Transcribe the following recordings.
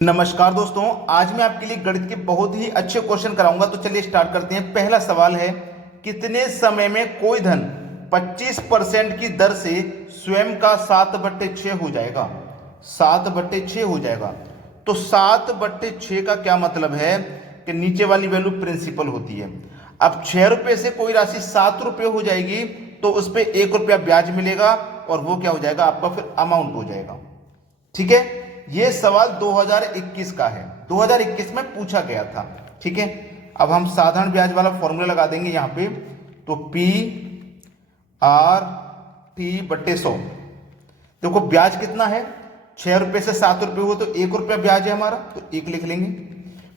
नमस्कार दोस्तों, आज मैं आपके लिए गणित के बहुत ही अच्छे क्वेश्चन कराऊंगा। तो चलिए स्टार्ट करते हैं। पहला सवाल है, कितने समय में कोई धन 25% की दर से स्वयं का 7/6 हो जाएगा? 7/6 हो जाएगा। तो 7/6 का क्या मतलब है कि नीचे वाली वैल्यू प्रिंसिपल होती है। अब 6 रुपए से कोई राशि 7 रुपये हो जाएगी तो उस पर 1 रुपया ब्याज मिलेगा और वो क्या हो जाएगा, आपका फिर अमाउंट हो जाएगा। ठीक है, ये सवाल 2021 का है, 2021 में पूछा गया था। ठीक है, अब हम साधारण ब्याज वाला फॉर्मूला लगा देंगे यहां पे। तो PR/T/100। देखो ब्याज कितना है, 6 रुपए से 7 रुपये हुआ तो 1 रुपया ब्याज है हमारा, तो 1 लिख लेंगे।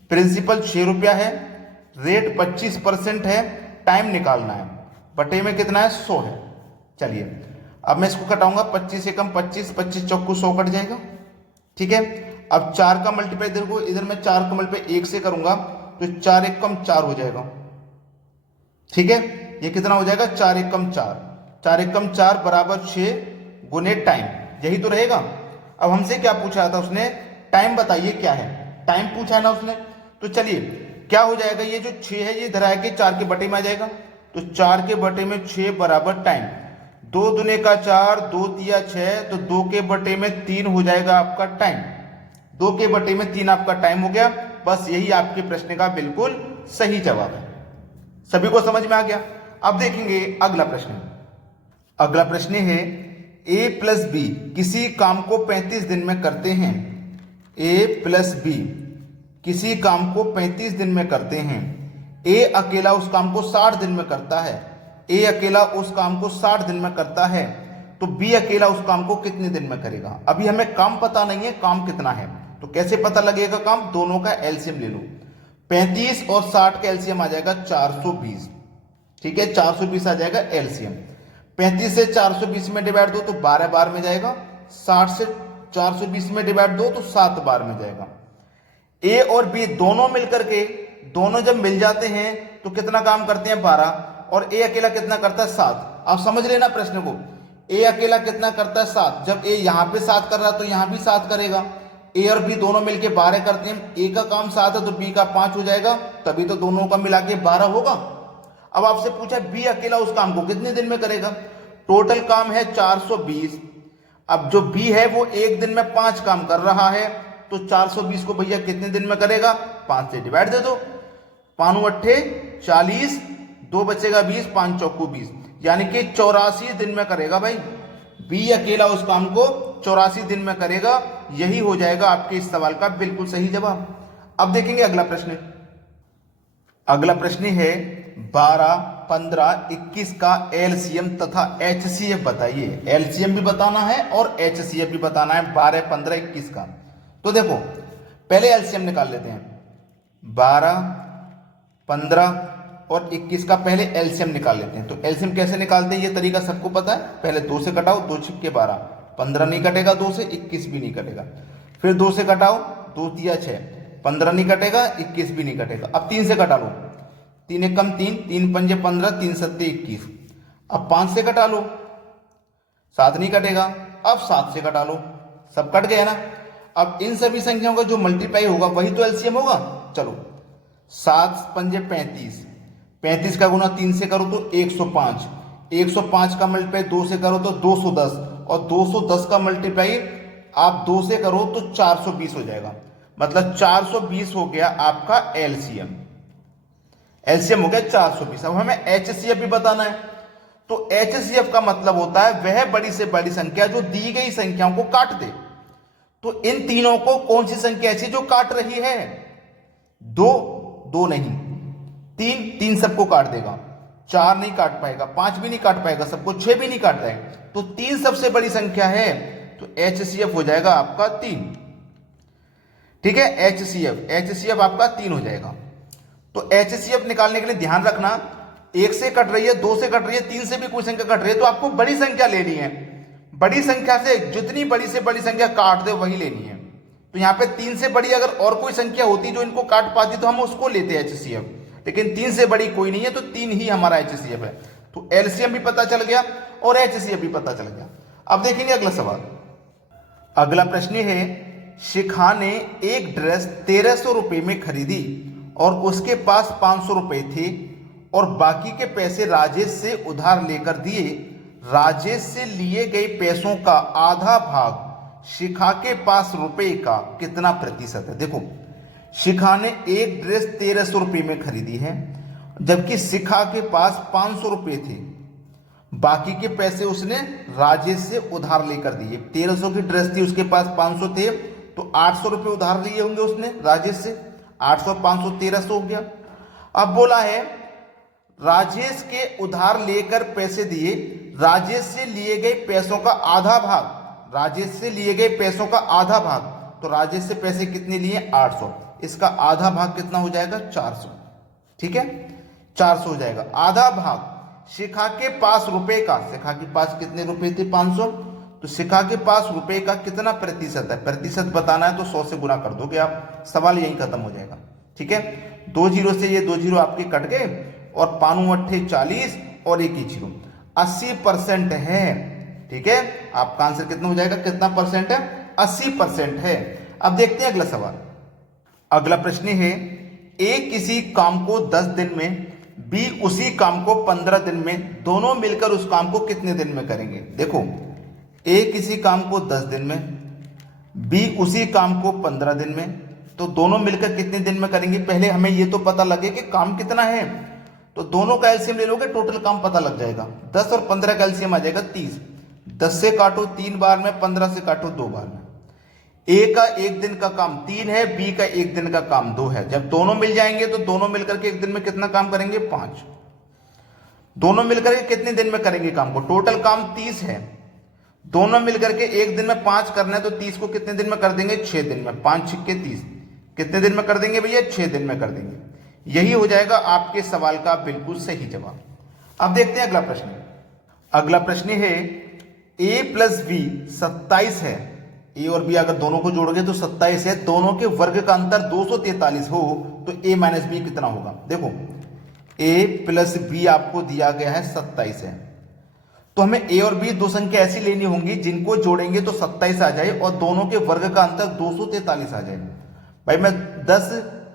प्रिंसिपल 6 रुपया है, रेट 25% है, टाइम निकालना है, बटे में कितना है, 100 है। चलिए अब मैं इसको कटाऊंगा, 25 एकम 25, 25 चौकू 100 कट जाएगा। ठीक है, अब 4 का मल्टीप्लाई देखो, इधर मैं 4 का मल्टीप्लाई 1 से करूंगा तो 4 एकम 4 हो जाएगा। ठीक है, ये कितना हो जाएगा, 4 एकम 4, 4 एकम 4 बराबर 6 गुने टाइम, यही तो रहेगा। अब हमसे क्या पूछा था उसने, टाइम बताइए क्या है, टाइम पूछा है ना उसने। तो चलिए क्या हो जाएगा, ये जो 6 है ये इधर आके 4 के बटे में आ जाएगा। तो 4 के बटे में 6 बराबर टाइम, 2 दूने का 4, 2 तिया 6, तो 2 के बटे में 3 हो जाएगा आपका टाइम। 2 के बटे में 3 आपका टाइम हो गया। बस यही आपके प्रश्न का बिल्कुल सही जवाब है। सभी को समझ में आ गया। अब देखेंगे अगला प्रश्न। अगला प्रश्न है, A+B किसी काम को 35 दिन में करते हैं। A+B किसी काम को 35 दिन में करते हैं। A अकेला उस काम को 60 दिन में करता है। A अकेला उस काम को 60 दिन में करता है, तो B अकेला उस काम को कितने दिन में करेगा? अभी हमें काम पता नहीं है, काम कितना है, तो कैसे पता लगेगा काम? दोनों का एलसीएम ले लो। 35 और 60 का एलसीएम आ जाएगा 420। ठीक है, 420 आ जाएगा एलसीएम। 35 से 420 में डिवाइड दो तो 12 बार में जाएगा। 60 से 420 में डिवाइड दो तो 7 बार में जाएगा। ए और बी दोनों मिलकर के, दोनों जब मिल जाते हैं तो कितना काम करते हैं, 12, और ए अकेला कितना करता है, 7। आप समझ लेना प्रश्न को, ए अकेला कितना करता है, 7। जब ए यहां पे 7 कर रहा है तो यहां भी 7 करेगा। ए और बी दोनों मिलके 12 करते हैं, ए का काम 7 है तो बी का 5 हो जाएगा, तभी तो दोनों का मिला के 12 होगा। अब आपसे पूछा बी अकेला उस काम को कितने दिन में करेगा। टोटल काम है 420। अब जो बी है वो एक दिन में 5 काम कर रहा है, तो 420 को भैया कितने दिन में करेगा, 5 से डिवाइड दे दो। 5 अट्ठे 40, 2 बचेगा 20, 5 चौकू 20, यानी कि 84 दिन में करेगा भाई। बी अकेला उस काम को 84 दिन में करेगा। यही हो जाएगा आपके इस सवाल का बिल्कुल सही जवाब। अब देखेंगे अगला प्रश्न। अगला प्रश्न है, 12, 15, 21 का एलसीएम तथा एचसीएफ बताइए। एलसीएम भी बताना है और एचसीएफ भी बताना है 12, 15, 21 का। तो देखो पहले एलसीएम निकाल लेते हैं। 12, 15 और 21 का पहले एलसीएम निकाल लेते हैं। तो एलसीएम कैसे निकालते हैं ये तरीका सबको पता है। पहले 2 से कटाओ, 2 छिक्के 12, 15 नहीं कटेगा 2 से, 21 भी नहीं कटेगा। फिर 2 से कटाओ, 2 तिया 6, 15 नहीं कटेगा, 21 भी नहीं कटेगा। अब 3 से कटा लो, 3 एकम 3, 3 पंजे 15, 3 सत्ते 21। अब 5 से कटा लो, 7 नहीं कटेगा। अब 7 से कटा लो, सब कट गया ना। अब इन सभी संख्याओं का जो मल्टीप्लाई होगा वही तो एलसीएम होगा। चलो 7 पंजे 35, 35 का गुना 3 से करो तो 105, 105 का मल्टीप्लाई 2 से करो तो 210, और 210 का मल्टीप्लाई आप 2 से करो तो 420 हो जाएगा। मतलब 420 हो गया आपका एलसीएम। एलसीएम हो गया 420। अब हमें एचसीएफ भी बताना है। तो एचसीएफ का मतलब होता है वह बड़ी से बड़ी संख्या जो दी गई संख्याओं को काट दे। तो इन तीनों को कौन सी संख्या ऐसी जो काट रही है? 2, 2 नहीं, 3, 3 सबको काट देगा, 4 नहीं काट पाएगा, 5 भी नहीं काट पाएगा सबको, 6 भी नहीं काट पाएगा, तो 3 सबसे बड़ी संख्या है। तो एचसीएफ हो जाएगा आपका 3। ठीक है, एचसीएफ आपका 3 हो जाएगा। तो एचसीएफ निकालने के लिए ध्यान रखना, 1 से कट रही है, 2 से कट रही है, 3 से भी कोई संख्या कट रही है, तो आपको बड़ी संख्या लेनी है। बड़ी संख्या से जितनी बड़ी से बड़ी संख्या काट दे वही लेनी है। तो यहां पे 3 से बड़ी अगर और कोई संख्या होती जो इनको काट पाती तो हम उसको लेते एचसीएफ, लेकिन 3 से बड़ी कोई नहीं है, तो 3 ही हमारा एचसीएफ है। तो एलसीएम भी पता चल गया और एचसीएफ भी पता चल गया। अब देखेंगे अगला सवाल। अगला प्रश्न है, शिखा ने एक ड्रेस 1300 रुपये में खरीदी और उसके पास 500 रुपये थे और बाकी के पैसे राजेश से उधार लेकर दिए। राजेश से लिए गए पैसों का आधा भाग शिखा के पास रुपए का कितना प्रतिशत है। देखो, शिखा ने एक ड्रेस 1300 रुपये में खरीदी है, जबकि शिखा के पास 500 रुपये थे। बाकी के पैसे उसने राजेश से उधार लेकर दिए। 1300 की ड्रेस थी, उसके पास 500 थे, तो 800 रुपये उधार लिए होंगे उसने राजेश से। 800 500 1300 हो गया। अब बोला है राजेश के उधार लेकर पैसे दिए, राजेश से लिए गए पैसों का आधा भाग, राजेश से लिए गए पैसों का आधा भाग, तो राजेश से पैसे कितने लिए 800, इसका आधा भाग कितना हो जाएगा 400। ठीक है, 400 हो जाएगा। आधा भाग शिखा के पास रुपए का, शिखा के पास कितने रुपए थे 500, तो शिखा के पास रुपए का कितना प्रतिशत है, प्रतिशत बताना है तो 100 से गुना कर दोगे आप, सवाल यही खत्म हो जाएगा। ठीक है, 2 जीरो से ये 2 जीरो आपके कट गए और 5 अट्ठे 40 और 1 ही जीरो, 80% है। ठीक है, आपका आंसर कितना हो जाएगा, कितना परसेंट है, 80% है। अब देखते हैं अगला सवाल। अगला प्रश्न है ए किसी काम को 10 दिन में, बी उसी काम को 15 दिन में, दोनों मिलकर उस काम को कितने दिन में करेंगे। देखो, ए किसी काम को 10 दिन में, बी उसी काम को 15 दिन में, तो दोनों मिलकर कितने दिन में करेंगे। पहले हमें ये तो पता लगे कि काम कितना है, तो दोनों का एलसीएम ले लोगे, टोटल काम पता लग जाएगा। 10 और 15 का एलसीएम आ जाएगा 30। 10 से काटो 3 बार में, 15 से काटो 2 बार में। ए का एक दिन का काम 3 है, बी का एक दिन का काम 2 है। जब दोनों मिल जाएंगे तो दोनों मिलकर के एक दिन में कितना काम करेंगे 5। दोनों मिलकर के कितने दिन में करेंगे काम को, टोटल काम 30 है, दोनों मिलकर के एक दिन में 5 करना है, तो 30 को कितने दिन में कर देंगे 6 दिन में। 5 छिक्के 30, कितने दिन में कर देंगे भैया 6 दिन में कर देंगे। यही हो जाएगा आपके सवाल का बिल्कुल सही जवाब। अब देखते हैं अगला प्रश्न। अगला प्रश्न है ए प्लस बी 27 है, ए और बी अगर दोनों को जोड़ोगे तो 27 है, दोनों के वर्ग का अंतर 243 हो तो ए माइनस बी कितना होगा। देखो, ए प्लस बी आपको दिया गया है 27 है, तो हमें ए और बी दो संख्या ऐसी लेनी होंगी जिनको जोड़ेंगे तो 27 आ जाए और दोनों के वर्ग का अंतर 243 आ जाए। भाई मैं 10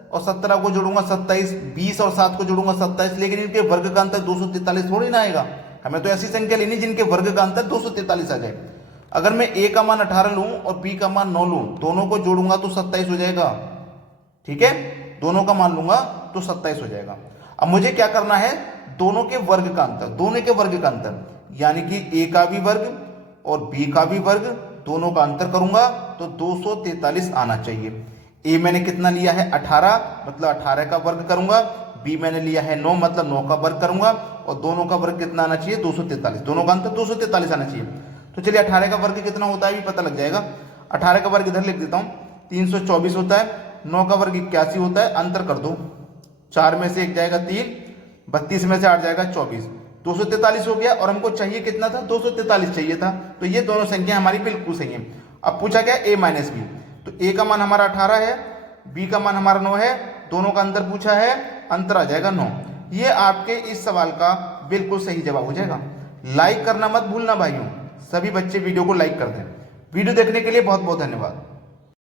और 17 को जोड़ूंगा 27, 20 और 7 को जोड़ूंगा 27, लेकिन इनके वर्ग का अंतर 243 थोड़ी ना आएगा। हमें तो ऐसी संख्या लेनी जिनके वर्ग का अंतर 243 आ जाए। अगर मैं ए का मान 18 लूं और बी का मान 9 लूं, दोनों को जोड़ूंगा तो 27 हो जाएगा। ठीक है, दोनों का मान लूंगा तो 27 हो जाएगा। अब मुझे क्या करना है, दोनों के वर्ग का अंतर, दोनों के वर्ग का अंतर, यानी कि ए का भी वर्ग और बी का भी वर्ग, दोनों का अंतर करूंगा तो 243 आना चाहिए। ए मैंने कितना लिया है 18, मतलब 18 का वर्ग करूंगा, बी मैंने लिया है 9, मतलब 9 का वर्ग करूंगा, और दोनों का वर्ग कितना आना चाहिए 243, दोनों का अंतर 243 आना चाहिए। तो चलिए 18 का वर्ग कितना होता है भी पता लग जाएगा। 18 का वर्ग इधर लिख देता हूं, 324 होता है। 9 का वर्ग 81 होता है, अंतर कर दो, 4 में से 1 जाएगा 3, 32 में से 8 जाएगा 24, 243 हो गया। और हमको चाहिए कितना था 243 चाहिए था, तो ये दोनों संख्या हमारी बिल्कुल सही है। अब पूछा गया ए माइनस बी, तो ए का मान हमारा 18 है, बी का मान हमारा 9 है, दोनों का अंतर पूछा है, अंतर आ जाएगा 9। ये आपके इस सवाल का बिल्कुल सही जवाब हो जाएगा। लाइक करना मत भूलना भाइयों, सभी बच्चे वीडियो को लाइक कर दें। वीडियो देखने के लिए बहुत बहुत धन्यवाद।